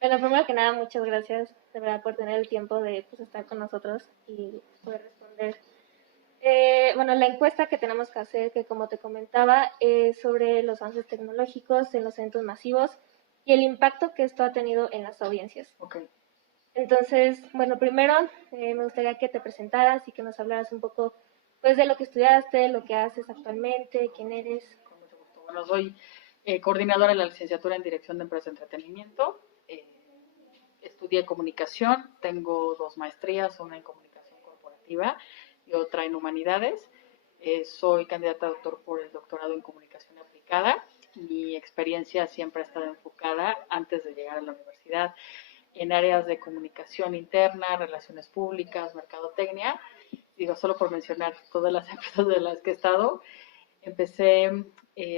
Bueno, primero que nada, muchas gracias de verdad por tener el tiempo de pues, estar con nosotros y poder responder. Bueno, la encuesta que tenemos que hacer, que como te comentaba, es sobre los avances tecnológicos en los eventos masivos y el impacto que esto ha tenido en las audiencias. Ok. Entonces, bueno, primero me gustaría que te presentaras y que nos hablaras un poco pues de lo que estudiaste, lo que haces actualmente, quién eres. Con mucho gusto. Bueno, soy coordinadora de la licenciatura en Dirección de Empresas de Entretenimiento. Estudié comunicación, tengo 2 maestrías, una en comunicación corporativa y otra en humanidades. Soy candidata a doctor por el doctorado en comunicación aplicada. Mi experiencia siempre ha estado enfocada, antes de llegar a la universidad, en áreas de comunicación interna, relaciones públicas, mercadotecnia. Digo, solo por mencionar todas las empresas de las que he estado. Empecé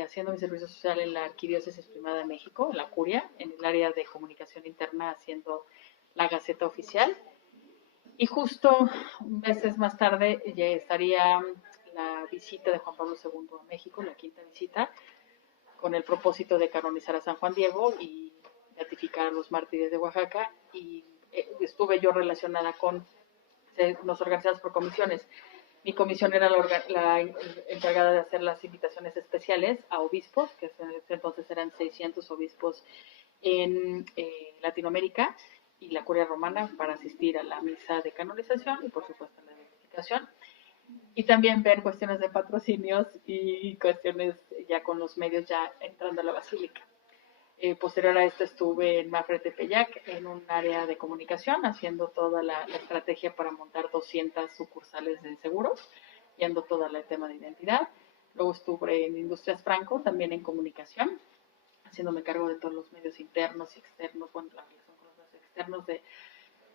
haciendo mi servicio social en la Arquidiócesis Primada de México, en la Curia, en el área de comunicación interna, haciendo la Gaceta Oficial. Y justo meses más tarde ya estaría la visita de Juan Pablo II a México, la quinta visita, con el propósito de canonizar a San Juan Diego y beatificar a los mártires de Oaxaca. Y estuve yo relacionada con, nos organizamos por comisiones. Mi comisión era la encargada de hacer las invitaciones especiales a obispos, que en ese entonces eran 600 obispos en Latinoamérica y la Curia Romana para asistir a la misa de canonización y por supuesto a la beatificación. Y también ver cuestiones de patrocinios y cuestiones ya con los medios ya entrando a la basílica. Posterior a esto estuve en Mafre Tepeyac en un área de comunicación haciendo toda la estrategia para montar 200 sucursales de seguros, viendo todo el tema de identidad. Luego estuve en Industrias Franco, también en comunicación, haciéndome cargo de todos los medios internos y externos, bueno, la relación con los medios externos de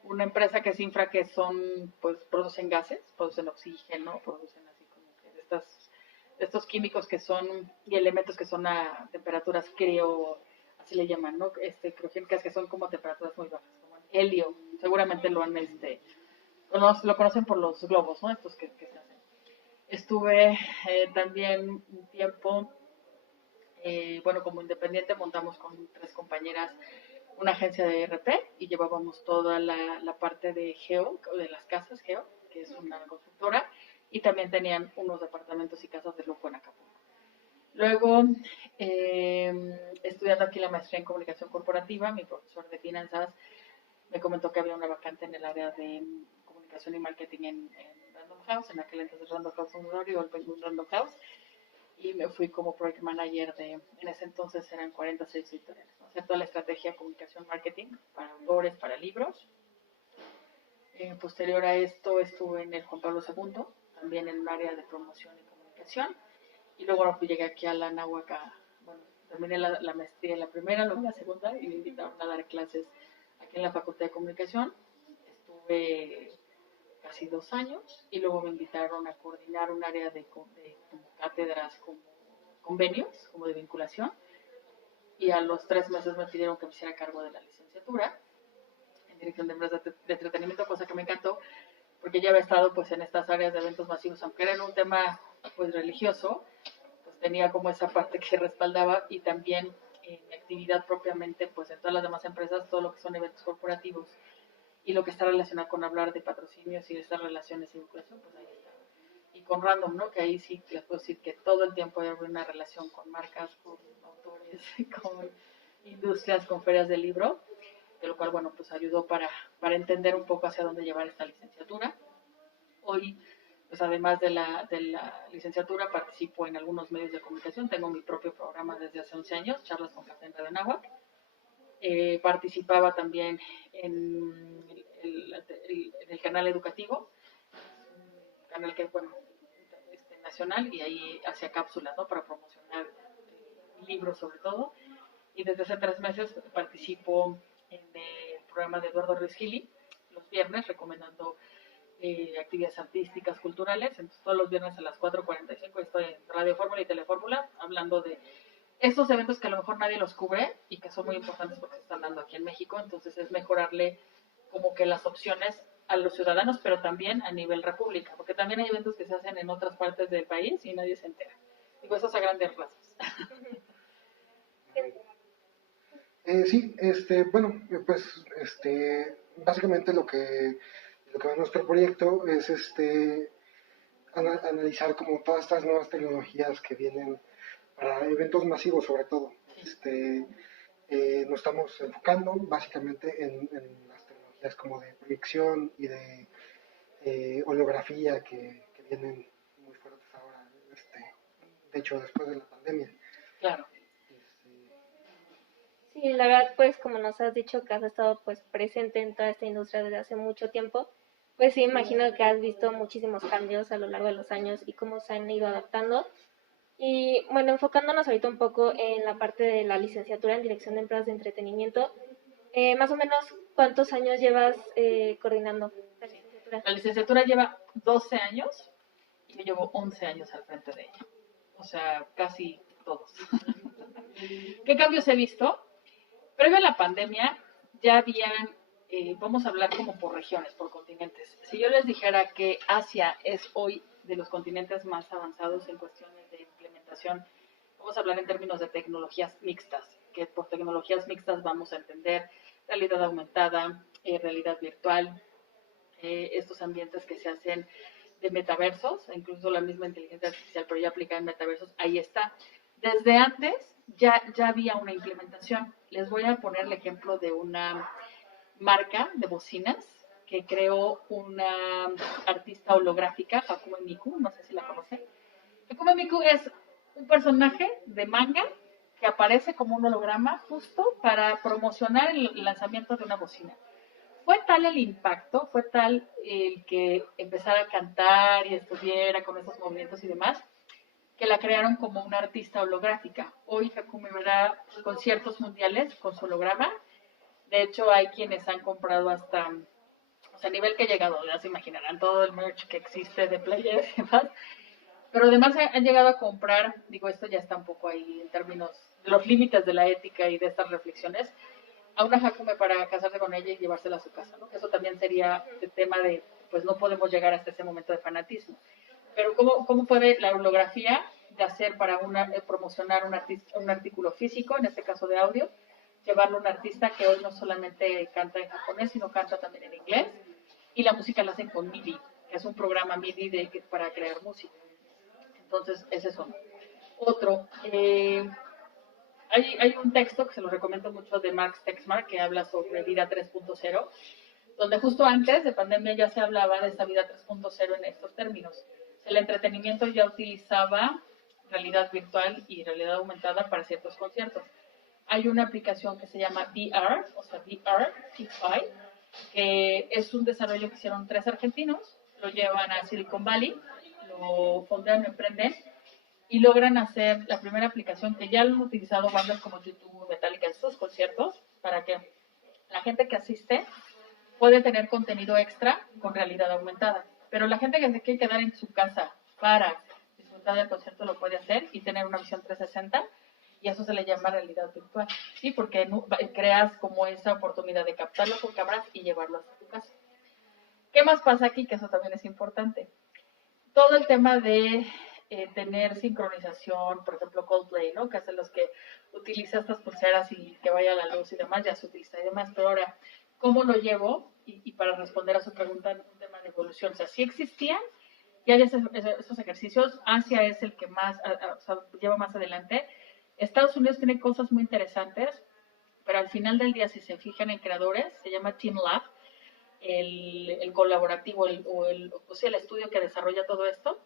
una empresa que es infra, que son, pues, producen gases, producen oxígeno, producen así como que de estos químicos que son, y elementos que son a temperaturas creo, así le llaman, ¿no? Criogénicas que son como temperaturas muy bajas, como el helio, seguramente lo conocen por los globos, ¿no? Estos que se hacen. Estuve también un tiempo, bueno, como independiente montamos con 3 compañeras una agencia de ERP y llevábamos toda la parte de Geo, de las casas Geo, que es una constructora, y también tenían unos departamentos y casas de lujo en Acapulco. Luego, estudiando aquí la maestría en comunicación corporativa, mi profesor de finanzas me comentó que había una vacante en el área de comunicación y marketing en Random House, en aquel entonces Random House Fundador, el Penguin Random House, y me fui como project manager en ese entonces eran 46 editoriales, ¿no? Hacer toda la estrategia de comunicación marketing para autores, para libros. Posterior a esto estuve en el Juan Pablo II, también en un área de promoción y comunicación. Y luego llegué aquí a la Anáhuac, bueno, terminé la maestría en la primera, luego la segunda, y me invitaron a dar clases aquí en la Facultad de Comunicación. Estuve casi 2 años y luego me invitaron a coordinar un área de como cátedras, como convenios, como de vinculación. Y a los 3 meses me pidieron que me hiciera cargo de la licenciatura en dirección de empresas de entretenimiento, cosa que me encantó porque ya había estado pues en estas áreas de eventos masivos, aunque era en un tema pues religioso, pues tenía como esa parte que respaldaba y también mi actividad propiamente pues en todas las demás empresas, todo lo que son eventos corporativos y lo que está relacionado con hablar de patrocinios y de estas relaciones y vinculación, pues ahí está. Y con Random, ¿no? Que ahí sí les puedo decir que todo el tiempo hay una relación con marcas, con autores, con industrias, con ferias de libro, de lo cual, bueno, pues ayudó para entender un poco hacia dónde llevar esta licenciatura. Hoy, pues además de la licenciatura, participo en algunos medios de comunicación, tengo mi propio programa desde hace 11 años, Charlas con Café en Radio Náhuac. Participaba también en el canal educativo, un canal que, bueno, nacional, y ahí hacía cápsulas, ¿no? Para promocionar libros sobre todo. Y desde hace 3 meses participo en el programa de Eduardo Ruiz Gili, los viernes, recomendando actividades artísticas, culturales. Entonces, todos los viernes a las 4:45 estoy en Radio Fórmula y Telefórmula hablando de estos eventos que a lo mejor nadie los cubre y que son muy importantes porque se están dando aquí en México. Entonces, es mejorarle como que las opciones a los ciudadanos, pero también a nivel república, porque también hay eventos que se hacen en otras partes del país y nadie se entera. Digo, eso es a grandes rasgos. Sí, bueno, pues, básicamente lo que va nuestro proyecto es, analizar como todas estas nuevas tecnologías que vienen para eventos masivos, sobre todo. Nos estamos enfocando básicamente en las tecnologías como de proyección y de holografía que vienen muy fuertes ahora, de hecho, después de la pandemia. Claro. Sí, la verdad, pues como nos has dicho que has estado pues presente en toda esta industria desde hace mucho tiempo, pues sí, imagino que has visto muchísimos cambios a lo largo de los años y cómo se han ido adaptando. Y bueno, enfocándonos ahorita un poco en la parte de la licenciatura en Dirección de Empresas de Entretenimiento, más o menos, ¿cuántos años llevas coordinando la licenciatura? La licenciatura lleva 12 años y yo llevo 11 años al frente de ella. O sea, casi todos. ¿Qué cambios he visto? Previo a la pandemia ya habían, vamos a hablar como por regiones, por continentes. Si yo les dijera que Asia es hoy de los continentes más avanzados en cuestiones de implementación, vamos a hablar en términos de tecnologías mixtas, que por tecnologías mixtas vamos a entender realidad aumentada, realidad virtual, estos ambientes que se hacen de metaversos, incluso la misma inteligencia artificial, pero ya aplicada en metaversos, ahí está. Desde antes ya había una implementación. Les voy a poner el ejemplo de una marca de bocinas que creó una artista holográfica, Hakume Miku, no sé si la conocen. Hakume Miku es un personaje de manga que aparece como un holograma justo para promocionar el lanzamiento de una bocina. Fue tal el impacto, fue tal el que empezara a cantar y estuviera con esos movimientos y demás, que la crearon como una artista holográfica. Hoy Hakumi verá conciertos mundiales con su holograma. De hecho, hay quienes han comprado hasta, o sea, a nivel que he llegado, ya se imaginarán todo el merch que existe de players y demás. Pero además han llegado a comprar, digo, esto ya está un poco ahí en términos de los límites de la ética y de estas reflexiones, a una Hakume para casarse con ella y llevársela a su casa, ¿no? Eso también sería el tema de, pues no podemos llegar hasta ese momento de fanatismo. Pero ¿cómo puede la holografía de hacer para promocionar un artículo físico, en este caso de audio, llevarlo a un artista que hoy no solamente canta en japonés, sino canta también en inglés, y la música la hacen con MIDI, que es un programa MIDI para crear música. Entonces, ese es uno. Otro, hay un texto que se lo recomiendo mucho de Max Texmark que habla sobre vida 3.0, donde justo antes de pandemia ya se hablaba de esta vida 3.0 en estos términos. El entretenimiento ya utilizaba realidad virtual y realidad aumentada para ciertos conciertos. Hay una aplicación que se llama VR, o sea, VR, que es un desarrollo que hicieron 3 argentinos, lo llevan a Silicon Valley, lo fondean, lo emprenden y logran hacer la primera aplicación que ya lo han utilizado bandas como YouTube, Metallica en sus conciertos, para que la gente que asiste puede tener contenido extra con realidad aumentada. Pero la gente que se quiere quedar en su casa para disfrutar del concierto lo puede hacer y tener una visión 360 y eso se le llama realidad virtual, ¿sí? Porque creas como esa oportunidad de captarlo con cámaras y llevarlo hasta tu casa. ¿Qué más pasa aquí? Que eso también es importante. Todo el tema de tener sincronización, por ejemplo Coldplay, ¿no? Que hacen los que utiliza estas pulseras y que vaya la luz y demás, ya se utiliza y demás, pero ahora, ¿cómo lo llevo? Y para responder a su pregunta, un tema de evolución, o sea, sí existían, ya hay esos ejercicios, Asia es el que más, o sea, lleva más adelante, Estados Unidos tiene cosas muy interesantes, pero al final del día, si se fijan en creadores, se llama Team Lab, el colaborativo, o sea, el estudio que desarrolla todo esto,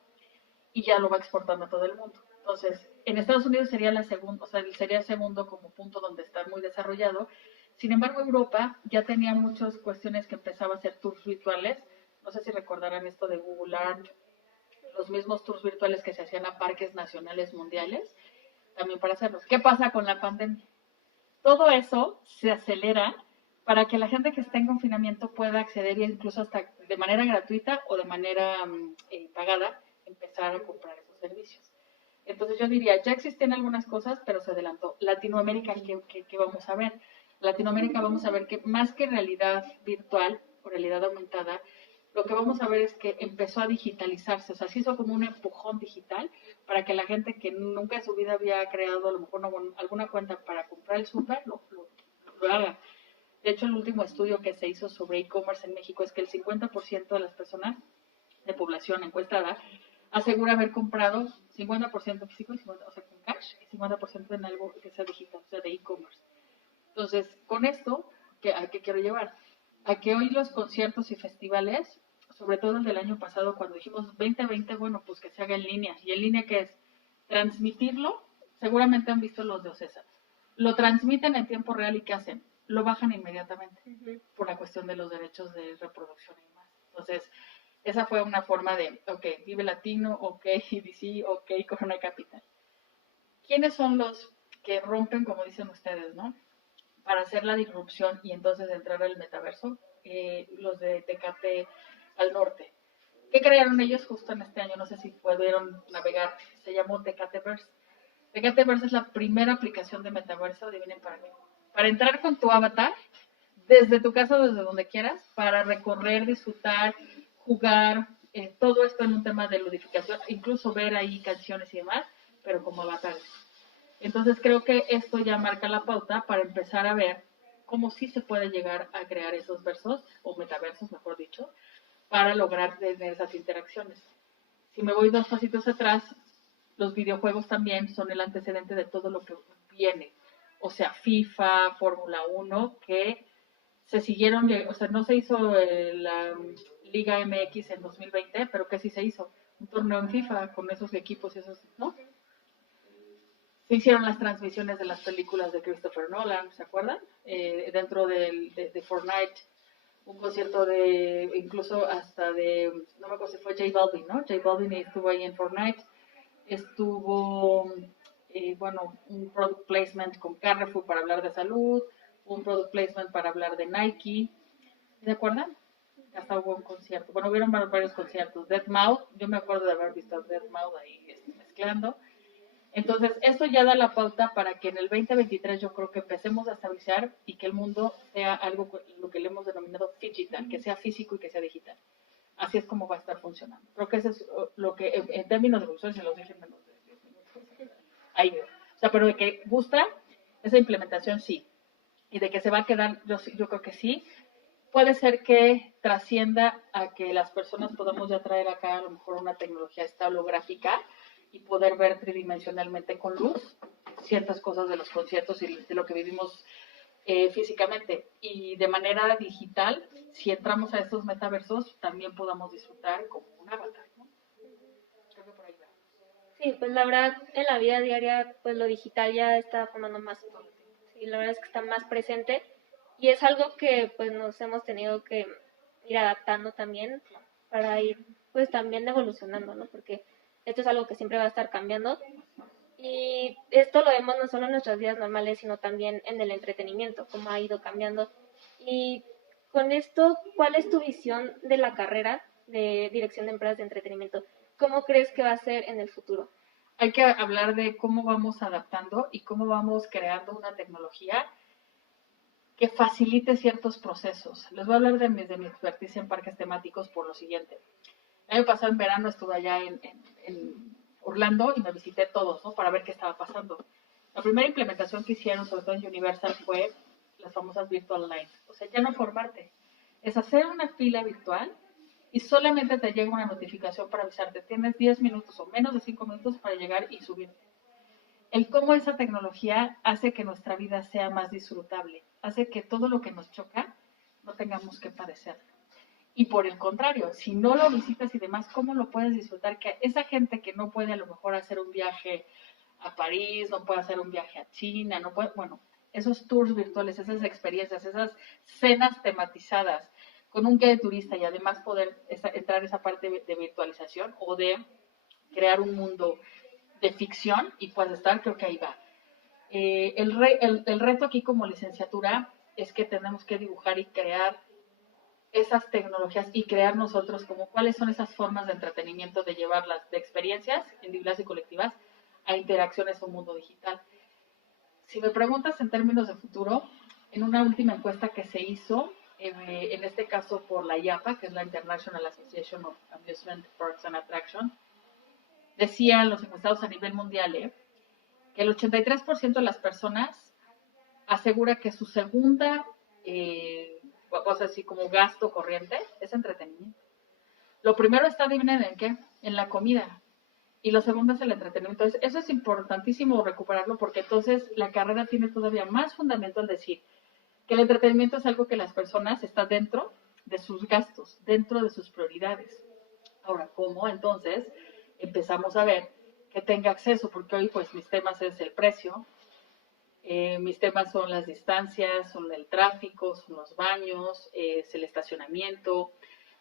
y ya lo va exportando a todo el mundo. Entonces, en Estados Unidos sería la segunda, o sea, sería el segundo como punto donde está muy desarrollado. Sin embargo, Europa ya tenía muchas cuestiones que empezaba a hacer tours virtuales. No sé si recordarán esto de Google Art, los mismos tours virtuales que se hacían a parques nacionales mundiales, también para hacerlos. ¿Qué pasa con la pandemia? Todo eso se acelera para que la gente que está en confinamiento pueda acceder incluso hasta de manera gratuita o de manera pagada empezar a comprar esos servicios. Entonces yo diría, ya existían algunas cosas, pero se adelantó. Latinoamérica, ¿qué vamos a ver? Latinoamérica vamos a ver que más que realidad virtual o realidad aumentada, lo que vamos a ver es que empezó a digitalizarse, o sea, se hizo como un empujón digital para que la gente que nunca en su vida había creado a lo mejor alguna cuenta para comprar el súper, lo lo haga. De hecho, el último estudio que se hizo sobre e-commerce en México es que el 50% de las personas de población encuestada asegura haber comprado 50% físico, y 50%, o sea, con cash, y 50% en algo que sea digital, o sea, de e-commerce. Entonces, con esto, ¿a qué quiero llevar? A que hoy los conciertos y festivales, sobre todo el del año pasado, cuando dijimos 2020, bueno, pues que se haga en línea. ¿Y en línea qué es? Transmitirlo. Seguramente han visto los de Ocesa. Lo transmiten en tiempo real y ¿qué hacen? Lo bajan inmediatamente por la cuestión de los derechos de reproducción y demás. Entonces, esa fue una forma de, ok, Vive Latino, ok, EDC, ok, Corona Capital. ¿Quiénes son los que rompen, como dicen ustedes, ¿no? Para hacer la disrupción y entonces entrar al metaverso, los de Tecate al norte. ¿Qué crearon ellos justo en este año? No sé si pudieron navegar. Se llamó Tecateverse. Tecateverse es la primera aplicación de metaverso, adivinen para qué. Para entrar con tu avatar, desde tu casa o desde donde quieras, para recorrer, disfrutar, jugar, todo esto en un tema de ludificación, incluso ver ahí canciones y demás, pero como avatares. Entonces creo que esto ya marca la pauta para empezar a ver cómo sí se puede llegar a crear esos versos, o metaversos, mejor dicho, para lograr tener esas interacciones. Si me voy 2 pasitos atrás, los videojuegos también son el antecedente de todo lo que viene. O sea, FIFA, Fórmula 1, que se siguieron, o sea, no se hizo la Liga MX en 2020, pero que sí se hizo un torneo en FIFA con esos equipos y esos, ¿no? Se hicieron las transmisiones de las películas de Christopher Nolan, ¿se acuerdan? Dentro de Fortnite, un concierto de, incluso hasta de, no me acuerdo si fue J Balvin, ¿no? J Balvin estuvo ahí en Fortnite, estuvo, bueno, un product placement con Carrefour para hablar de salud, un product placement para hablar de Nike, ¿se acuerdan? Hasta hubo un concierto, bueno, hubieron varios conciertos, Deadmau5, yo me acuerdo de haber visto a Deadmau5 ahí mezclando. Entonces, esto ya da la pauta para que en el 2023 yo creo que empecemos a estabilizar y que el mundo sea algo, lo que le hemos denominado digital, que sea físico y que sea digital. Así es como va a estar funcionando. Creo que eso es lo que, en términos de evolución, se los dije en menos de 10 minutos. Ahí veo. O sea, pero de que gusta esa implementación, sí. Y de que se va a quedar, yo creo que sí. Puede ser que trascienda a que las personas podamos ya traer acá a lo mejor una tecnología esta holográfica y poder ver tridimensionalmente con luz ciertas cosas de los conciertos y de lo que vivimos físicamente. Y de manera digital, si entramos a estos metaversos, también podamos disfrutar como un avatar, ¿no? Creo que por ahí va. Sí, pues la verdad, en la vida diaria, pues lo digital ya está formando más. Sí, la verdad es que está más presente y es algo que pues nos hemos tenido que ir adaptando también para ir pues también evolucionando, ¿no? Porque esto es algo que siempre va a estar cambiando y esto lo vemos no solo en nuestras vidas normales, sino también en el entretenimiento, cómo ha ido cambiando. Y con esto, ¿cuál es tu visión de la carrera de dirección de empresas de entretenimiento? ¿Cómo crees que va a ser en el futuro? Hay que hablar de cómo vamos adaptando y cómo vamos creando una tecnología que facilite ciertos procesos. Les voy a hablar de mi expertise en parques temáticos por lo siguiente. El año pasado en verano estuve allá en Orlando y me visité todos, ¿no? Para ver qué estaba pasando. La primera implementación que hicieron, sobre todo en Universal, fue las famosas Virtual Lines. O sea, ya no formarte. Es hacer una fila virtual y solamente te llega una notificación para avisarte. Tienes 10 minutos o menos de 5 minutos para llegar y subirte. El cómo esa tecnología hace que nuestra vida sea más disfrutable, hace que todo lo que nos choca no tengamos que padecerlo. Y por el contrario, si no lo visitas y demás, ¿cómo lo puedes disfrutar? Que esa gente que no puede a lo mejor hacer un viaje a París, no puede hacer un viaje a China, no puede, bueno, esos tours virtuales, esas experiencias, esas cenas tematizadas con un guía de turista y además poder entrar esa parte de virtualización o de crear un mundo de ficción y puedes estar, creo que ahí va. El reto aquí como licenciatura es que tenemos que dibujar y crear esas tecnologías y crear nosotros como cuáles son esas formas de entretenimiento, de llevarlas de experiencias individuales y colectivas a interacciones a un mundo digital. Si me preguntas en términos de futuro, en una última encuesta que se hizo, en este caso por la IAPA, que es la International Association of Amusement Parks and Attractions, decían los encuestados a nivel mundial que el 83% de las personas asegura que su segunda, vamos a decir, como gasto corriente, es entretenimiento. Lo primero está, adivinen en qué, en la comida. Y lo segundo es el entretenimiento. Entonces, eso es importantísimo recuperarlo porque entonces la carrera tiene todavía más fundamento al decir que el entretenimiento es algo que las personas está dentro de sus gastos, dentro de sus prioridades. Ahora, ¿cómo? Entonces, empezamos a ver que tenga acceso, porque hoy pues mis temas es el precio, mis temas son las distancias, son el tráfico, son los baños, es el estacionamiento,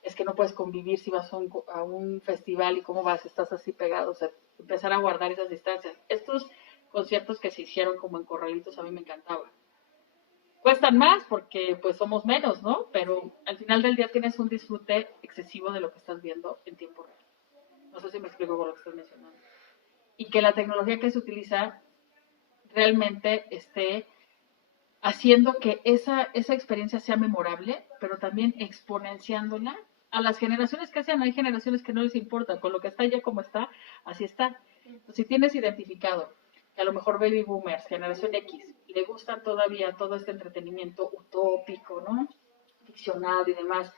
es que no puedes convivir si vas a un festival y cómo vas, estás así pegado, o sea, empezar a guardar esas distancias. Estos conciertos que se hicieron como en corralitos a mí me encantaban. Cuestan más porque pues somos menos, ¿no? Pero al final del día tienes un disfrute excesivo de lo que estás viendo en tiempo real. No sé si me explico con lo que estás mencionando. Y que la tecnología que se utiliza realmente esté haciendo que esa experiencia sea memorable, pero también exponenciándola a las generaciones que hacen. Hay generaciones que no les importa, con lo que está ya como está, así está. Entonces, si tienes identificado que a lo mejor baby boomers, generación X, le gusta todavía todo este entretenimiento utópico, ¿no? Ficcionado y demás,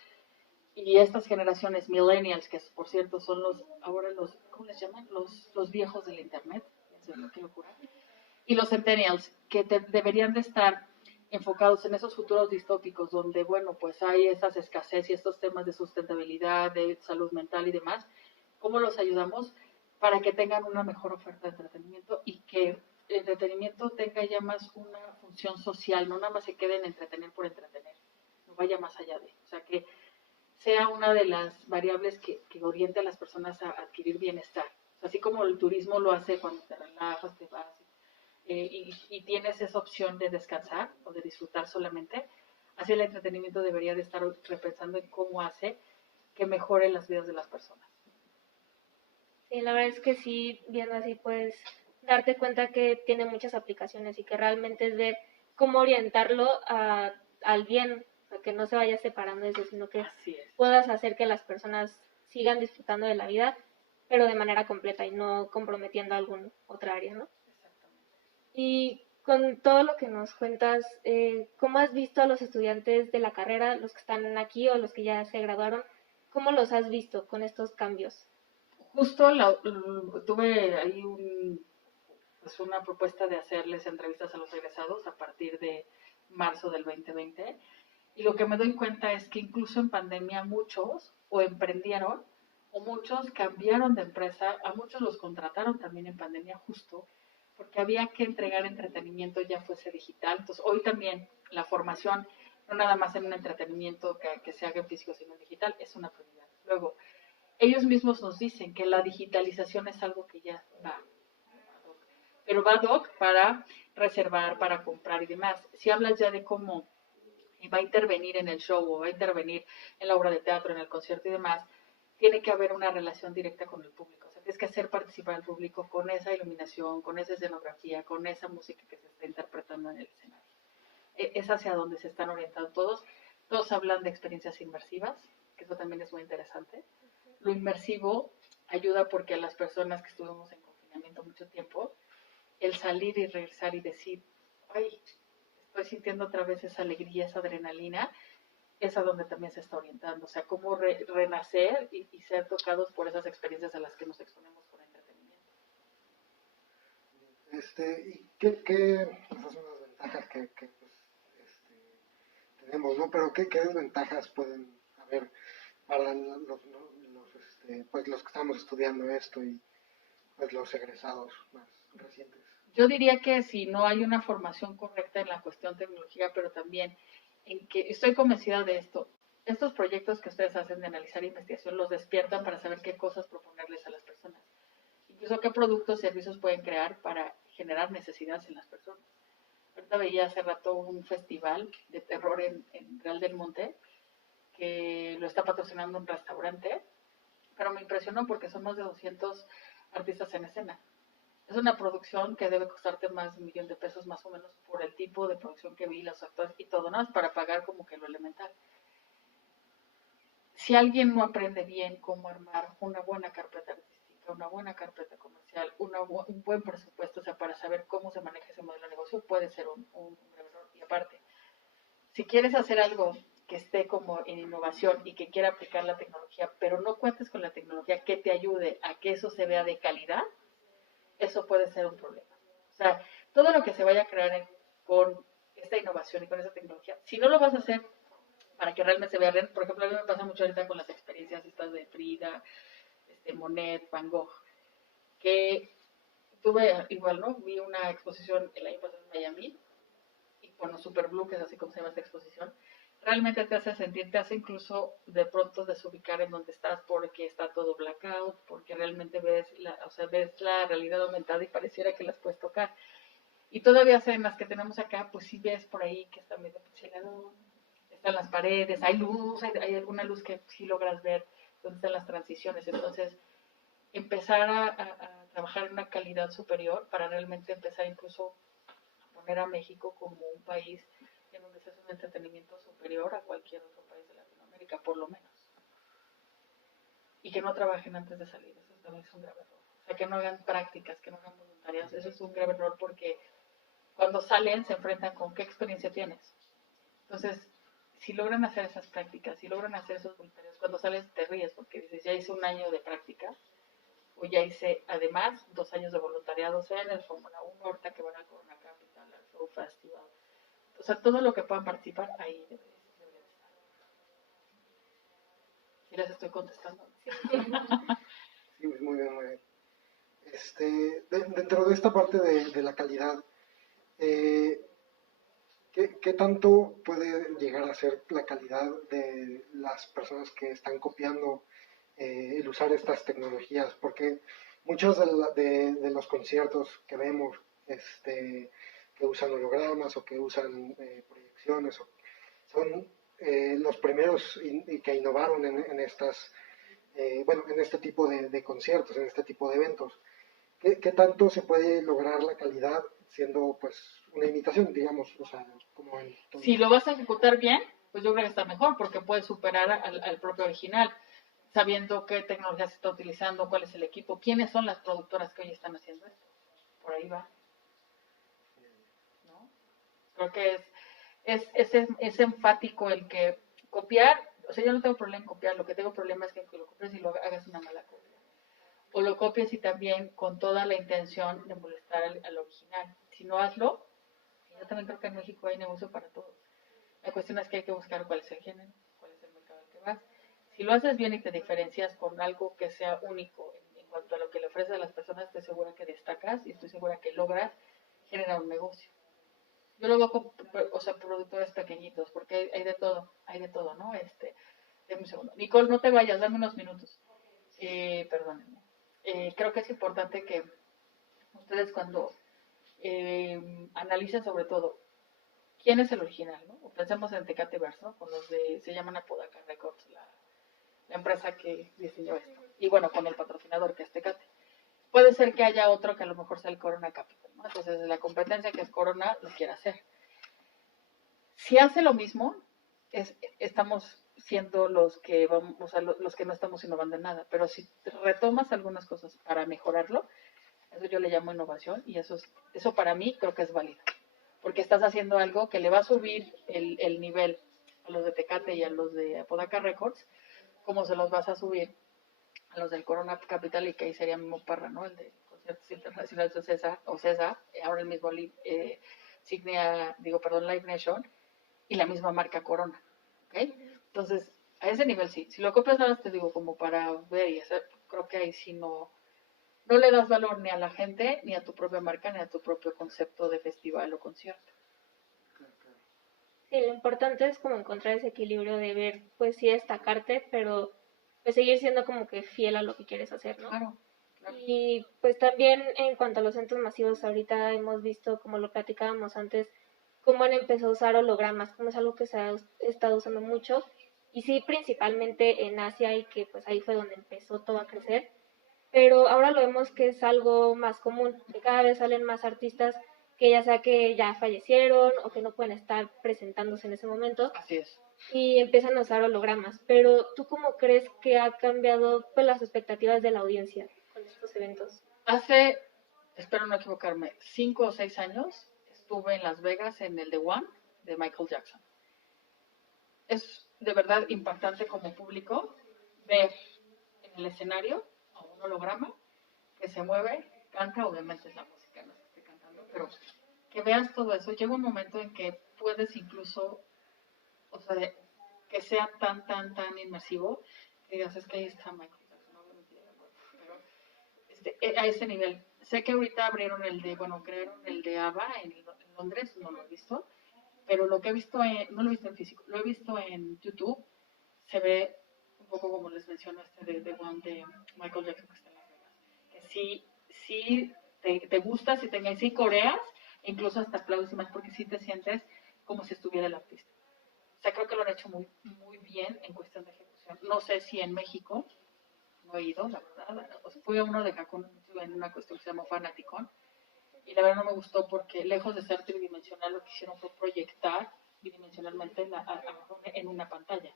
y estas generaciones millennials, que por cierto son ahora los, ¿cómo les llaman? Los viejos del internet, qué locura. Y los centennials, que deberían de estar enfocados en esos futuros distópicos donde, bueno, pues hay esas escasez y estos temas de sustentabilidad, de salud mental y demás. ¿Cómo los ayudamos para que tengan una mejor oferta de entretenimiento y que el entretenimiento tenga ya más una función social, no nada más se quede en entretener por entretener, no vaya más allá de, o sea, que sea una de las variables que oriente a las personas a adquirir bienestar. O sea, así como el turismo lo hace cuando te relajas, te vas y tienes esa opción de descansar o de disfrutar solamente, así el entretenimiento debería de estar repensando en cómo hace que mejore las vidas de las personas. Sí, la verdad es que sí, viendo así puedes darte cuenta que tiene muchas aplicaciones y que realmente es ver cómo orientarlo al bien, o sea, que no se vaya separando de eso, sino que puedas hacer que las personas sigan disfrutando de la vida, pero de manera completa y no comprometiendo alguna otra área, ¿no? Y con todo lo que nos cuentas, ¿cómo has visto a los estudiantes de la carrera, los que están aquí o los que ya se graduaron? ¿Cómo los has visto con estos cambios? Justo tuve ahí pues una propuesta de hacerles entrevistas a los egresados a partir de marzo del 2020 y lo que me doy cuenta es que incluso en pandemia muchos o emprendieron o muchos cambiaron de empresa, a muchos los contrataron también en pandemia justo porque había que entregar entretenimiento ya fuese digital. Entonces hoy también la formación, no nada más en un entretenimiento que se haga en físico sino en digital, es una prioridad. Luego, ellos mismos nos dicen que la digitalización es algo que ya va, pero va doc para reservar, para comprar y demás. Si hablas ya de cómo va a intervenir en el show o va a intervenir en la obra de teatro, en el concierto y demás, tiene que haber una relación directa con el público. O sea, tienes que hacer participar al público con esa iluminación, con esa escenografía, con esa música que se está interpretando en el escenario. Es hacia donde se están orientando todos. Todos hablan de experiencias inmersivas, que eso también es muy interesante. Lo inmersivo ayuda porque a las personas que estuvimos en confinamiento mucho tiempo, el salir y regresar y decir, ay, estoy sintiendo otra vez esa alegría, esa adrenalina, es a donde también se está orientando. O sea, cómo renacer y ser tocados por esas experiencias a las que nos exponemos por entretenimiento. ¿Y qué esas son las ventajas que pues, tenemos, ¿no? Pero ¿qué desventajas pueden haber para pues los que estamos estudiando esto y pues los egresados más recientes? Yo diría que si no hay una formación correcta en la cuestión tecnológica, pero también en que estoy convencida de esto, estos proyectos que ustedes hacen de analizar investigación los despiertan para saber qué cosas proponerles a las personas, incluso qué productos y servicios pueden crear para generar necesidades en las personas. Ahorita veía hace rato un festival de terror en Real del Monte, que lo está patrocinando un restaurante, pero me impresionó porque son más de 200 artistas en escena. Es una producción que debe costarte más de $1,000,000 más o menos por el tipo de producción que vi, los actores y todo, ¿no? para pagar como que lo elemental. Si alguien no aprende bien cómo armar una buena carpeta artística, una buena carpeta comercial, un buen presupuesto, o sea, para saber cómo se maneja ese modelo de negocio, puede ser un error. porque aparte, si quieres hacer algo que esté como en innovación y que quiera aplicar la tecnología, pero no cuentes con la tecnología que te ayude a que eso se vea de calidad, eso puede ser un problema. O sea, todo lo que se vaya a crear con esta innovación y con esa tecnología, si no lo vas a hacer para que realmente se vea real, por ejemplo, a mí me pasa mucho ahorita con las experiencias estas de Frida, Monet, Van Gogh, que tuve igual, ¿no? Vi una exposición el año pasado en Miami, y bueno, Super Blue, que es así como se llama esta exposición, realmente te hace sentir, te hace incluso de pronto desubicar en donde estás porque está todo blackout, porque realmente ves la realidad aumentada y pareciera que las puedes tocar. Y todavía en las que tenemos acá, pues sí ves por ahí que está medio pixelado, están las paredes, hay luz, hay alguna luz que sí logras ver dónde están las transiciones. Entonces, empezar a trabajar en una calidad superior para realmente empezar incluso a poner a México como un país en donde se hace un entretenimiento superior a cualquier otro país de Latinoamérica, por lo menos. Y que no trabajen antes de salir, eso también es un grave error. O sea, que no hagan prácticas, que no hagan voluntariados, eso es un grave error porque cuando salen se enfrentan con qué experiencia tienes. Entonces, si logran hacer esas prácticas, si logran hacer esos voluntarios, cuando sales te ríes porque dices, ya hice un año de práctica, o ya hice además 2 años de voluntariado, sea en el Fórmula 1, ahorita que van a Corona Capital, al Flow Festival. O sea, todo lo que puedan participar, ahí debe estar. Y les estoy contestando. Sí, muy bien, muy bien. Dentro de esta parte de la calidad, eh, ¿qué tanto puede llegar a ser la calidad de las personas que están copiando el usar estas tecnologías? Porque muchos de los conciertos que vemos, que usan hologramas o que usan proyecciones, son los primeros que innovaron en estas, bueno, en este tipo de conciertos, en este tipo de eventos. ¿Qué tanto se puede lograr la calidad siendo pues una imitación, digamos, o sea, como en todo? Si lo vas a ejecutar bien, pues yo creo que está mejor porque puedes superar al propio original, sabiendo qué tecnología se está utilizando, cuál es el equipo, quiénes son las productoras que hoy están haciendo esto. Por ahí va. ¿No? Creo que es enfático el que copiar, o sea, yo no tengo problema en copiar, lo que tengo problema es que lo copies y lo hagas una mala copia. O lo copies y también con toda la intención de molestar al original. Si no, hazlo. Yo también creo que en México hay negocio para todos. La cuestión es que hay que buscar cuál es el género, cuál es el mercado al que vas. Si lo haces bien y te diferencias con algo que sea único en cuanto a lo que le ofreces a las personas, estoy segura que destacas y estoy segura que logras generar un negocio. Yo lo hago con, o sea, productores pequeñitos, porque hay de todo, ¿no? Dame un segundo. Nicole, no te vayas, dame unos minutos. Perdónenme. Creo que es importante que ustedes cuando analicen sobre todo quién es el original, ¿no? O pensemos en Tecate Verso, ¿no? Con los se llaman Apodaca Records, la empresa que diseñó esto. Y bueno, con el patrocinador que es Tecate. Puede ser que haya otro que a lo mejor sea el Corona Capital, ¿no? Entonces la competencia que es Corona lo quiere hacer. Si hace lo mismo, estamos siendo los que vamos, o sea, los que no estamos innovando en nada. Pero si retomas algunas cosas para mejorarlo, eso yo le llamo innovación y eso para mí creo que es válido. Porque estás haciendo algo que le va a subir el nivel a los de Tecate y a los de Apodaca Records, como se los vas a subir a los del Corona Capital y que ahí sería Mimo Parra, ¿no? El de Conciertos Internacionales de CESA, ahora el mismo Live Nation y la misma marca Corona, ¿ok? Entonces, a ese nivel sí. Si lo copias nada más te digo como para ver y hacer, creo que ahí sí no le das valor ni a la gente, ni a tu propia marca, ni a tu propio concepto de festival o concierto. Sí, lo importante es como encontrar ese equilibrio de ver, pues sí destacarte, pero pues seguir siendo como que fiel a lo que quieres hacer, ¿no? Claro, claro. Y pues también en cuanto a los eventos masivos, ahorita hemos visto, como lo platicábamos antes, cómo han empezado a usar hologramas, como es algo que se ha estado usando mucho, y sí, principalmente en Asia, y que pues ahí fue donde empezó todo a crecer, pero ahora lo vemos que es algo más común, que cada vez salen más artistas que ya sea que ya fallecieron o que no pueden estar presentándose en ese momento Así es. y empiezan a usar hologramas. Pero ¿tú cómo crees que ha cambiado pues, las expectativas de la audiencia con estos eventos? Hace, espero no equivocarme, 5 o 6 años estuve en Las Vegas en el The One de Michael Jackson. Es de verdad impactante como público ver en el escenario a un holograma que se mueve, canta, obviamente es la música, no es que esté cantando, pero que veas todo eso. Llega un momento en que puedes incluso, o sea, que sea tan inmersivo, que digas, es que ahí está Michael Jackson, obviamente ya no, pero a ese nivel. Sé que ahorita abrieron crearon el de ABBA en Londres, no lo he visto, pero lo que he visto, no lo he visto en físico, lo he visto en YouTube, se ve un poco como les menciono de One de Michael Jackson que está en Las Vegas. Que sí te gusta, sí coreas, e incluso hasta aplaudes y más porque sí te sientes como si estuviera el artista. O sea, creo que lo han hecho muy bien en cuestión de ejecución. No sé si en México, no he ido, la verdad. O sea, fui a uno de Cancún en una cuestión que se llamó Fanaticon, y la verdad no me gustó porque lejos de ser tridimensional, lo que hicieron fue proyectar bidimensionalmente en una pantalla.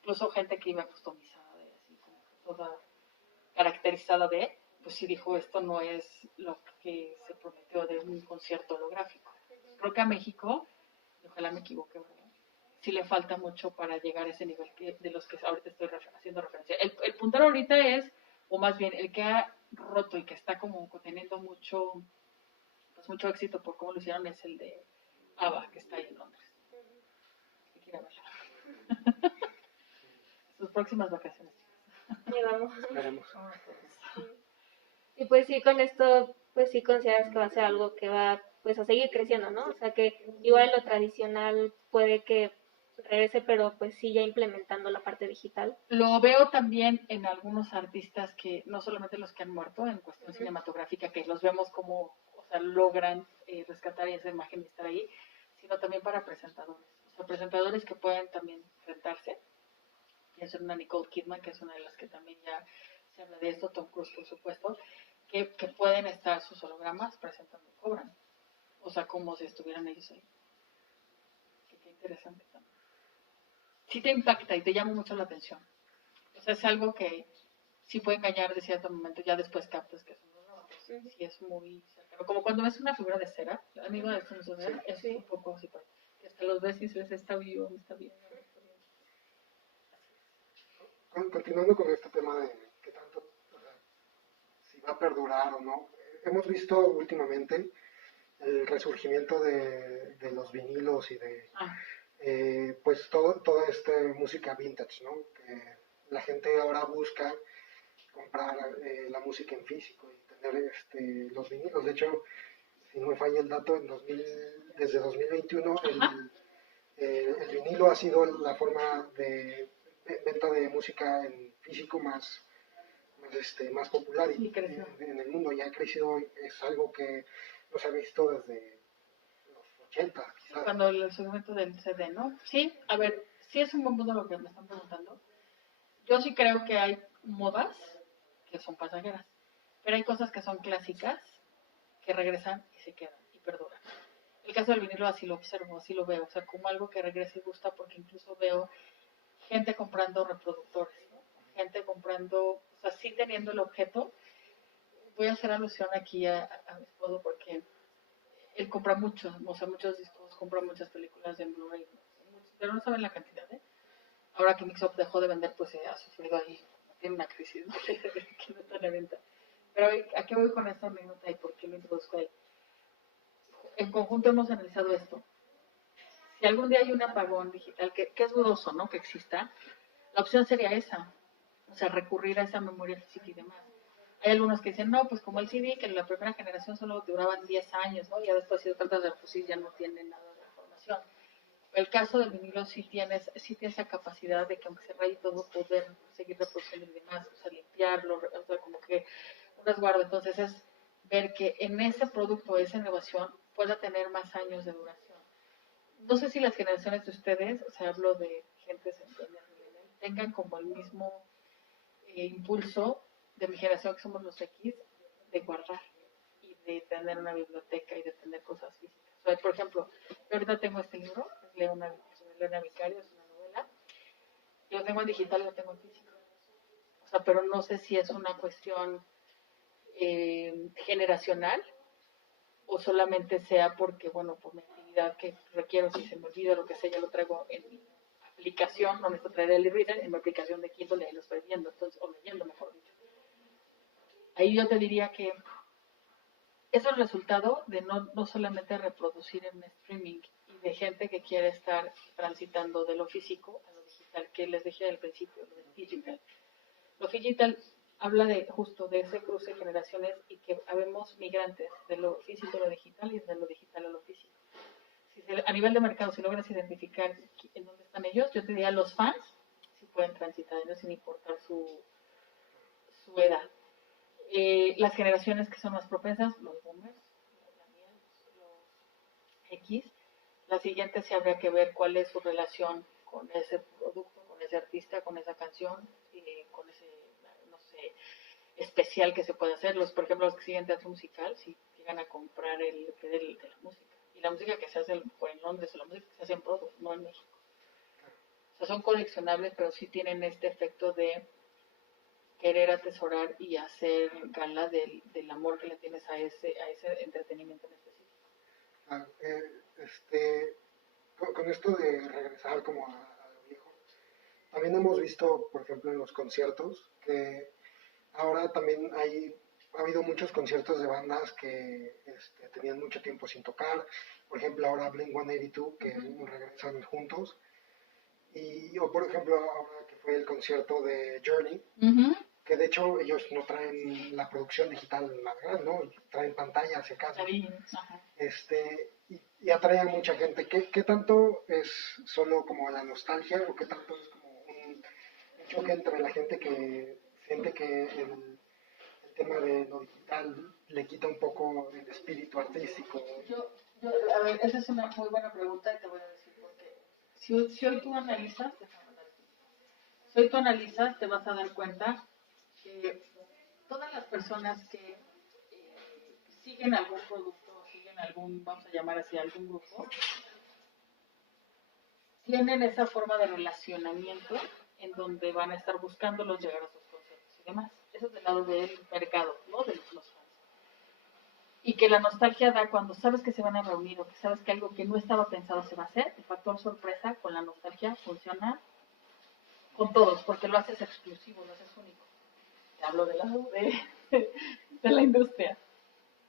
Incluso gente que iba customizada, así como toda caracterizada pues sí dijo, esto no es lo que se prometió de un concierto holográfico. Creo que a México, y ojalá me equivoque, ¿verdad? Sí le falta mucho para llegar a ese nivel de los que ahorita estoy haciendo referencia. El puntero ahorita es, o más bien, el que ha roto y que está como teniendo mucho éxito por cómo lo hicieron es el de ABBA, que está ahí en Londres. Que quiera verlo. Sus próximas vacaciones. Ahí vamos. Veremos. Y pues sí, con esto, pues sí consideras que va a ser algo que va pues a seguir creciendo, ¿no? O sea que igual lo tradicional puede que regrese, pero pues sí ya implementando la parte digital. Lo veo también en algunos artistas que, no solamente los que han muerto en cuestión cinematográfica, que los vemos como, o sea, logran rescatar esa imagen y estar ahí, sino también para presentadores. O sea, presentadores que pueden también rentarse. Pienso en una Nicole Kidman, que es una de las que también ya se habla de esto, Tom Cruise, por supuesto, que pueden estar sus hologramas presentando y cobran. O sea, como si estuvieran ellos ahí. Qué interesante también. Sí te impacta y te llama mucho la atención. O sea, es algo que sí puede engañar de cierto momento, ya después captas que es un holograma. Sí es muy cercano. Como cuando ves una figura de cera, amigo de esto, es un poco así, que hasta los ves y dices, está vivo, está bien. Continuando con este tema de qué tanto, o sea, si va a perdurar o no, hemos visto últimamente el resurgimiento de los vinilos y de pues toda esta música vintage, ¿no? Que la gente ahora busca comprar la música en físico y tener los vinilos. De hecho, si no me falla el dato, desde 2021 el vinilo ha sido la forma de venta de música en físico más popular en el mundo. Ya ha crecido, es algo que no se ha visto desde los 80, quizás. Cuando el segmento del CD, ¿no? Sí, a ver, sí es un buen punto lo que me están preguntando. Yo sí creo que hay modas que son pasajeras, pero hay cosas que son clásicas que regresan y se quedan y perduran. El caso del vinilo así lo observo, así lo veo, o sea, como algo que regresa y gusta, porque incluso veo gente comprando reproductores, ¿no? Gente comprando, o sea, sí teniendo el objeto. Voy a hacer alusión aquí a mi esposo porque él compra muchos, o sea, muchos discos, compra muchas películas en Blu-ray, pero no saben la cantidad, ¿eh? Ahora que Mixup dejó de vender, pues ha sufrido ahí, tiene una crisis, ¿no? Que no está en venta. Pero ¿a qué voy con esta anécdota y por qué lo introduzco ahí? En conjunto hemos analizado esto. Si algún día hay un apagón digital, que es dudoso, ¿no? Que exista, la opción sería esa, o sea, recurrir a esa memoria física y demás. Hay algunos que dicen, no, pues como el CD, que en la primera generación solo duraban 10 años, ¿no? Ya después, si lo tratas de reproducir, ya no tiene nada de información. El caso del vinilo sí tiene esa capacidad de que aunque se raye todo, poder seguir reproduciendo y demás, o sea, limpiarlo, o sea, como que un resguardo. Entonces es ver que en ese producto, esa innovación, pueda tener más años de duración. No sé si las generaciones de ustedes, o sea, hablo de gente centenial, tengan como el mismo impulso de mi generación, que somos los X, de guardar y de tener una biblioteca y de tener cosas físicas. O sea, por ejemplo, yo ahorita tengo este libro, es Leona Vicario, es una novela, yo lo tengo en digital y lo tengo en físico. O sea, pero no sé si es una cuestión generacional o solamente sea porque, bueno, por mi actividad actividad que requiero, si se me olvida lo que sea, ya lo traigo en mi aplicación, no necesito traer el e-reader, en mi aplicación de Kindle y ahí lo estoy viendo, entonces, o leyendo mejor dicho. Ahí yo te diría que es el resultado de no solamente reproducir en streaming y de gente que quiere estar transitando de lo físico a lo digital, que les dije al principio, lo del digital. Lo digital habla de justo de ese cruce de generaciones y que habemos migrantes de lo físico a lo digital y de lo digital a lo físico. A nivel de mercado, si logras identificar en dónde están ellos, yo te diría los fans, si pueden transitar ellos sin importar su edad. Las generaciones que son más propensas, los boomers, los X, la siguiente sí habría que ver cuál es su relación con ese producto, con ese artista, con esa canción, con ese, no sé, especial que se puede hacer. Por ejemplo, los que siguen teatro musical, si llegan a comprar el de la música. Y la música que se hace en Londres, la música que se hace en Broadway, no en México. O sea, son coleccionables, pero sí tienen este efecto de querer atesorar y hacer gala del amor que le tienes a ese entretenimiento en específico. Con esto de regresar como a lo viejo, también hemos visto, por ejemplo, en los conciertos, que ahora también ha habido muchos conciertos de bandas que tenían mucho tiempo sin tocar. Por ejemplo, ahora Blink-182, que regresan juntos. O por ejemplo, ahora que fue el concierto de Journey, que de hecho ellos no traen la producción digital más grande, ¿no? Traen pantallas y casos. Y atrae a mucha gente. ¿Qué tanto es solo como la nostalgia o qué tanto es como un choque entre la gente que siente que el tema de lo digital le quita un poco el espíritu artístico? A ver, esa es una muy buena pregunta y te voy a decir por qué. Si hoy tú analizas, te vas a dar cuenta que todas las personas que siguen algún producto, siguen algún, vamos a llamar así, algún grupo, tienen esa forma de relacionamiento en donde van a estar buscándolos llegar a sus conciertos y demás. Eso es del lado del mercado, ¿no? De los fans. Y que la nostalgia da cuando sabes que se van a reunir o que sabes que algo que no estaba pensado se va a hacer. El factor sorpresa con la nostalgia funciona con todos porque lo haces exclusivo, lo haces único. Te hablo del lado de la industria.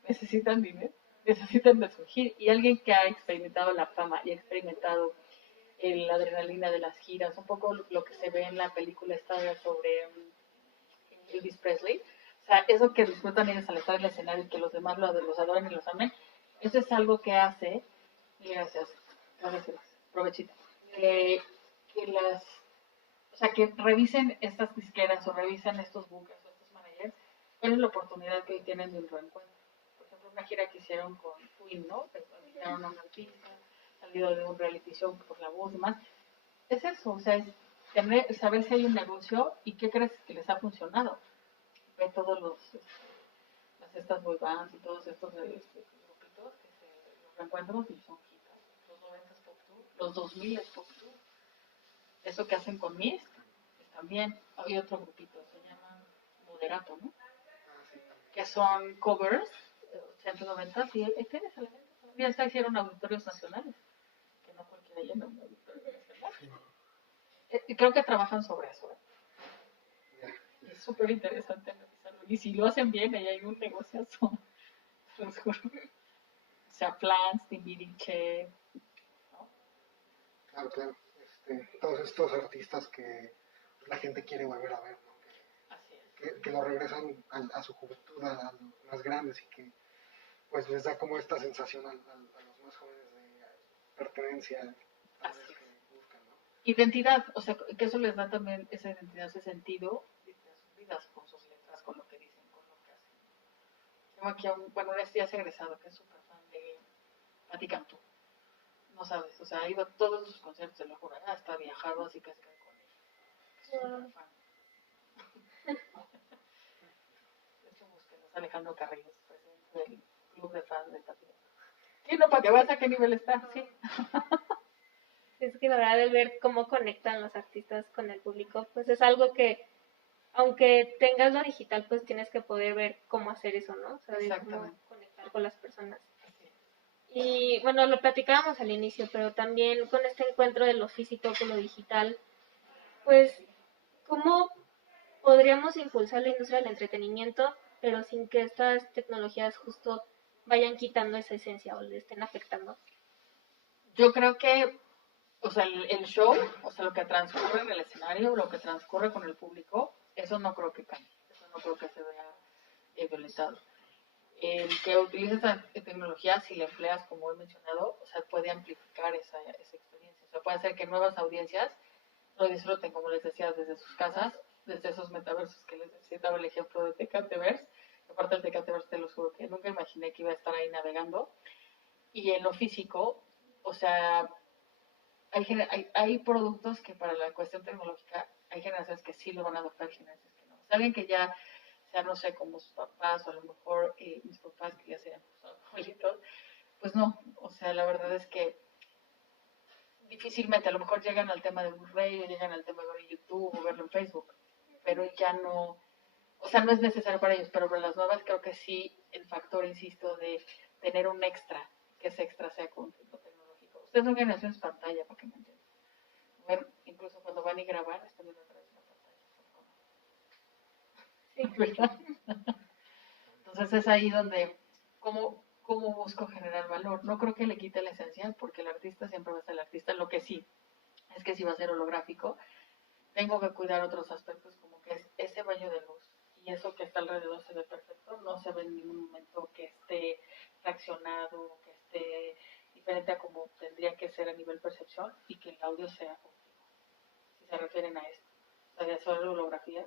Necesitan dinero, necesitan de surgir. Y alguien que ha experimentado la fama y ha experimentado la adrenalina de las giras, un poco lo que se ve en la película esta sobre Elvis Presley, o sea, eso que disfrutan ellos al estar en el escenario y que los demás los adoran y los amen, eso es algo que hace, gracias, provechito, que que revisen estas disqueras o revisen estos bookers o estos managers, cuál es la oportunidad que hoy tienen de un reencuentro. Por ejemplo, una gira que hicieron con Queen, ¿no? Invitaron a una artista, salido de un reality show por la voz y demás. Es eso, o sea, es saber si hay un negocio y qué crees que les ha funcionado. Ve todos estas boy bands y todos estos grupitos que los reencuentros y son gitas. Los 90 es Pop Tour, los 2000 es Pop Tour. Eso que hacen con Mist, también hay otro grupito, se llama Moderato, ¿no? Que son covers, 80, 90 y tienes a la gente. Ya se hicieron auditorios nacionales, que no cualquiera llena un auditorio nacional. Creo que trabajan sobre eso. Es súper interesante analizarlo. Y si lo hacen bien, ahí hay un negociazo. Los juro. O sea, Plants, Timbiriche, ¿no? Claro. Todos estos artistas que la gente quiere volver a ver, ¿no? Que lo regresan a su juventud, a los más grandes y que pues les da como esta sensación a los más jóvenes de pertenencia, tal vez que buscan, ¿no? Identidad, o sea, que eso les da también esa identidad, ese sentido de sus vidas, con sus letras, con lo que dicen, con lo que hacen. Tengo aquí un estudiante egresado que es súper fan de Patti Cantú. No sabes, o sea, ha ido a todos sus conciertos, se lo juro, hasta viajado así casi con ella. Es súper fan. Esto búsquenos, Alejandro Carrillo, presidente del club de fans de Patti Cantú. Sí, no, para que veas a qué nivel está, sí. Es que la verdad el ver cómo conectan los artistas con el público, pues es algo que, aunque tengas lo digital, pues tienes que poder ver cómo hacer eso, ¿no? O sea, cómo conectar con las personas. Y bueno, lo platicábamos al inicio, pero también con este encuentro de lo físico con lo digital, pues, ¿cómo podríamos impulsar la industria del entretenimiento, pero sin que estas tecnologías justo vayan quitando esa esencia o le estén afectando? Yo creo que, o sea, el show, o sea, lo que transcurre en el escenario, lo que transcurre con el público, eso no creo que cambie, eso no creo que se vea violentado. El que utilices esta tecnología, si la empleas como he mencionado, o sea, puede amplificar esa experiencia. O sea, puede hacer que nuevas audiencias lo disfruten, como les decía, desde sus casas, desde esos metaversos que les decía, daba el ejemplo de Tecateverse. Aparte del Tecateverse, te lo juro que nunca imaginé que iba a estar ahí navegando. Y en lo físico, o sea, hay productos que para la cuestión tecnológica hay generaciones que sí lo van a adoptar, generaciones que no. O sea, alguien que ya sea, no sé, como sus papás o a lo mejor mis papás que ya sean pues, abuelitos, pues no, o sea, la verdad es que difícilmente, a lo mejor llegan al tema de Blu-ray o llegan al tema de ver en YouTube o verlo en Facebook, pero ya no, o sea, no es necesario para ellos, pero para las nuevas creo que sí el factor, insisto, de tener un extra, que ese extra sea contenido tecnológico. Ustedes son generaciones pantalla, para que me entiendan. Bueno, incluso cuando van y graban, están viendo a través de la pantalla. Sí, ¿verdad? Entonces es ahí donde, ¿cómo busco generar valor? No creo que le quite la esencia, porque el artista siempre va a ser el artista. Lo que sí, es que si va a ser holográfico, tengo que cuidar otros aspectos, como que es ese baño de luz. Y eso que está alrededor se ve perfecto, no se ve en ningún momento que esté fraccionado, que esté diferente a como tendría que ser a nivel percepción, y que el audio sea óptimo, si se refieren a esto. O sea, de hacer holografía,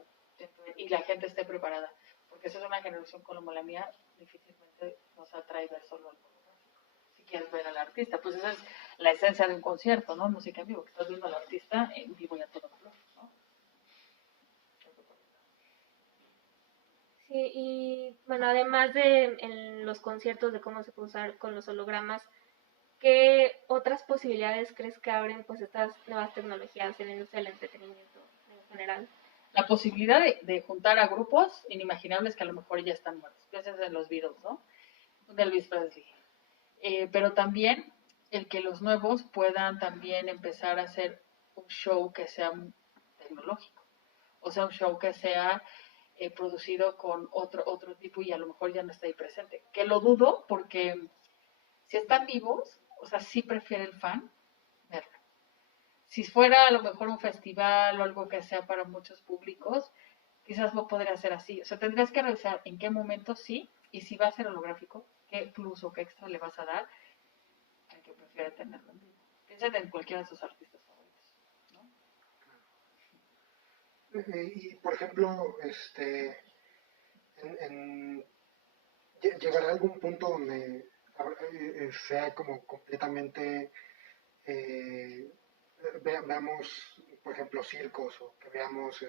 y la gente esté preparada. Porque esa es una generación como la mía, difícilmente nos atrae ver solo el holográfico. Si quieres ver al artista, pues esa es la esencia de un concierto, ¿no? Música en vivo, que estás viendo al artista en vivo y a todo valor, ¿no? Sí, y bueno, además de en los conciertos de cómo se puede usar con los hologramas, ¿qué otras posibilidades crees que abren pues estas nuevas tecnologías en la industria del entretenimiento en general? La posibilidad de juntar a grupos inimaginables que a lo mejor ya están muertos. Piensas en los Beatles, ¿no? De Elvis Presley. Pero también el que los nuevos puedan también empezar a hacer un show que sea tecnológico. O sea, un show que sea producido con otro tipo y a lo mejor ya no está ahí presente. Que lo dudo porque si están vivos, o sea, sí prefiere el fan verlo. Si fuera a lo mejor un festival o algo que sea para muchos públicos, quizás no podría ser así. O sea, tendrías que revisar en qué momento sí, y si va a ser holográfico, qué plus o qué extra le vas a dar al que prefiere tenerlo en vivo. Piensen en cualquiera de sus artistas favoritos, ¿no? Y por ejemplo, llegará a algún punto donde sea como completamente, eh, veamos, por ejemplo, circos o que veamos,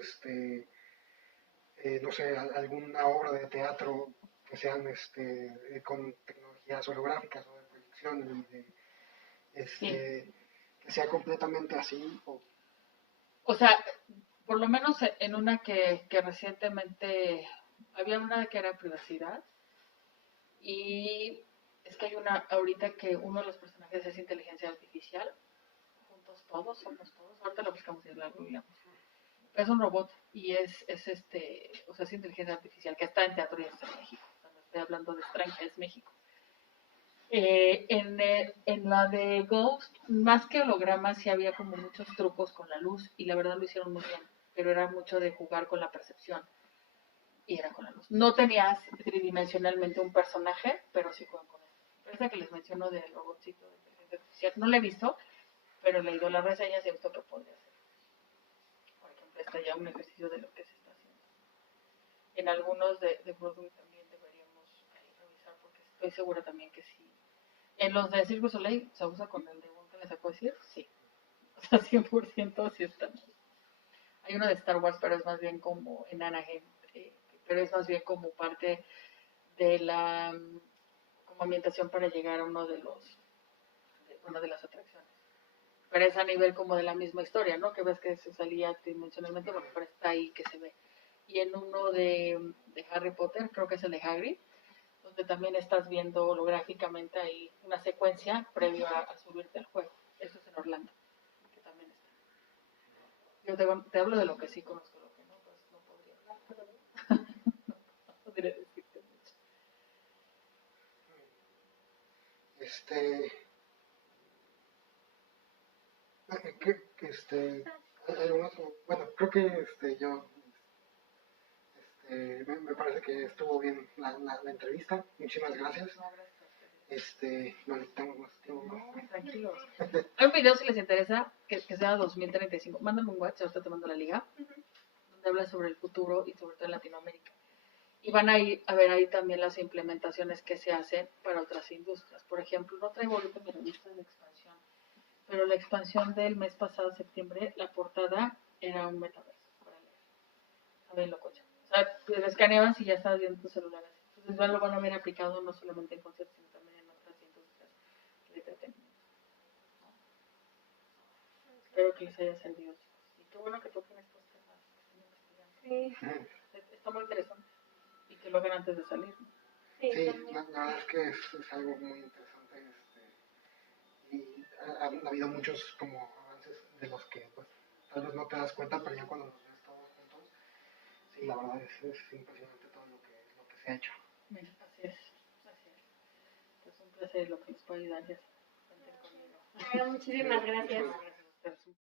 no sé, alguna obra de teatro que sean con tecnologías holográficas o de proyección y de, Sí. que sea completamente así. O sea, por lo menos en una que recientemente había una que era privacidad y es que hay una ahorita que uno de los personajes es inteligencia artificial, juntos todos, somos todos, ahorita lo buscamos y lo googleamos. Es un robot y o sea, es inteligencia artificial que está en teatro y está en México. O sea, no estoy hablando de Strange, es México. En la de Ghost, más que hologramas, sí había como muchos trucos con la luz y la verdad lo hicieron muy bien, pero era mucho de jugar con la percepción y era con la luz. No tenías tridimensionalmente un personaje, pero sí juegan con esto. Esa que les menciono del robotcito de inteligencia artificial, no la he visto, pero he leído las reseñas y he visto que podría ser. Por ejemplo, está ya un ejercicio de lo que se está haciendo. En algunos de Broadway también deberíamos revisar porque estoy segura también que sí. En los de Cirque du Soleil se usa con el de Wong que les sacó decir, sí. O sea, 100% sí están. Hay uno de Star Wars, pero es más bien como en Anaheim, pero es más bien como parte de la como ambientación para llegar a uno de una de las atracciones. Pero es a nivel como de la misma historia, ¿no? Que ves que se salía tridimensionalmente, bueno, pero está ahí que se ve. Y en uno de Harry Potter, creo que es el de Hagrid, donde también estás viendo holográficamente ahí una secuencia previo a subirte al juego. Eso es en Orlando, que también está. Yo te hablo de lo que sí conozco, lo que no, pues no podría hablar, pero no podría decirte mucho. Este, hay algunos, bueno, creo que me parece que estuvo bien la entrevista. Muchísimas gracias. No, gracias a ustedes. No necesitamos más tiempo. No, tranquilos. Hay un video si les interesa que sea 2035. Mándame un WhatsApp, ahorita te mando la liga, donde habla sobre el futuro y sobre todo en Latinoamérica. Y van a ir a ver ahí también las implementaciones que se hacen para otras industrias. Por ejemplo, no traigo ahorita mi revista de la expansión, pero la expansión del mes pasado, septiembre, la portada era un metaverso para leer. A ver, lococha. O sea, te lo escaneabas y ya estabas viendo tu celular así. Entonces ya lo van a ver aplicado no solamente en conciertos, sino también en otras industrias de entretenimiento. Espero que les haya servido, chicos. Y qué bueno que toquen estos temas que estén investigando. Sí, Está muy interesante. Y que lo hagan antes de salir, ¿no? Sí, también. la verdad es que es algo muy interesante. Y ha habido muchos como avances de los que pues, tal vez no te das cuenta, pero ya cuando los ves todos juntos, sí, la verdad es impresionante todo lo que se ha hecho. Así es, así es. Pues un placer lo que les pueda ayudar, ya cuenten conmigo. Muchísimas gracias. Gracias a ustedes.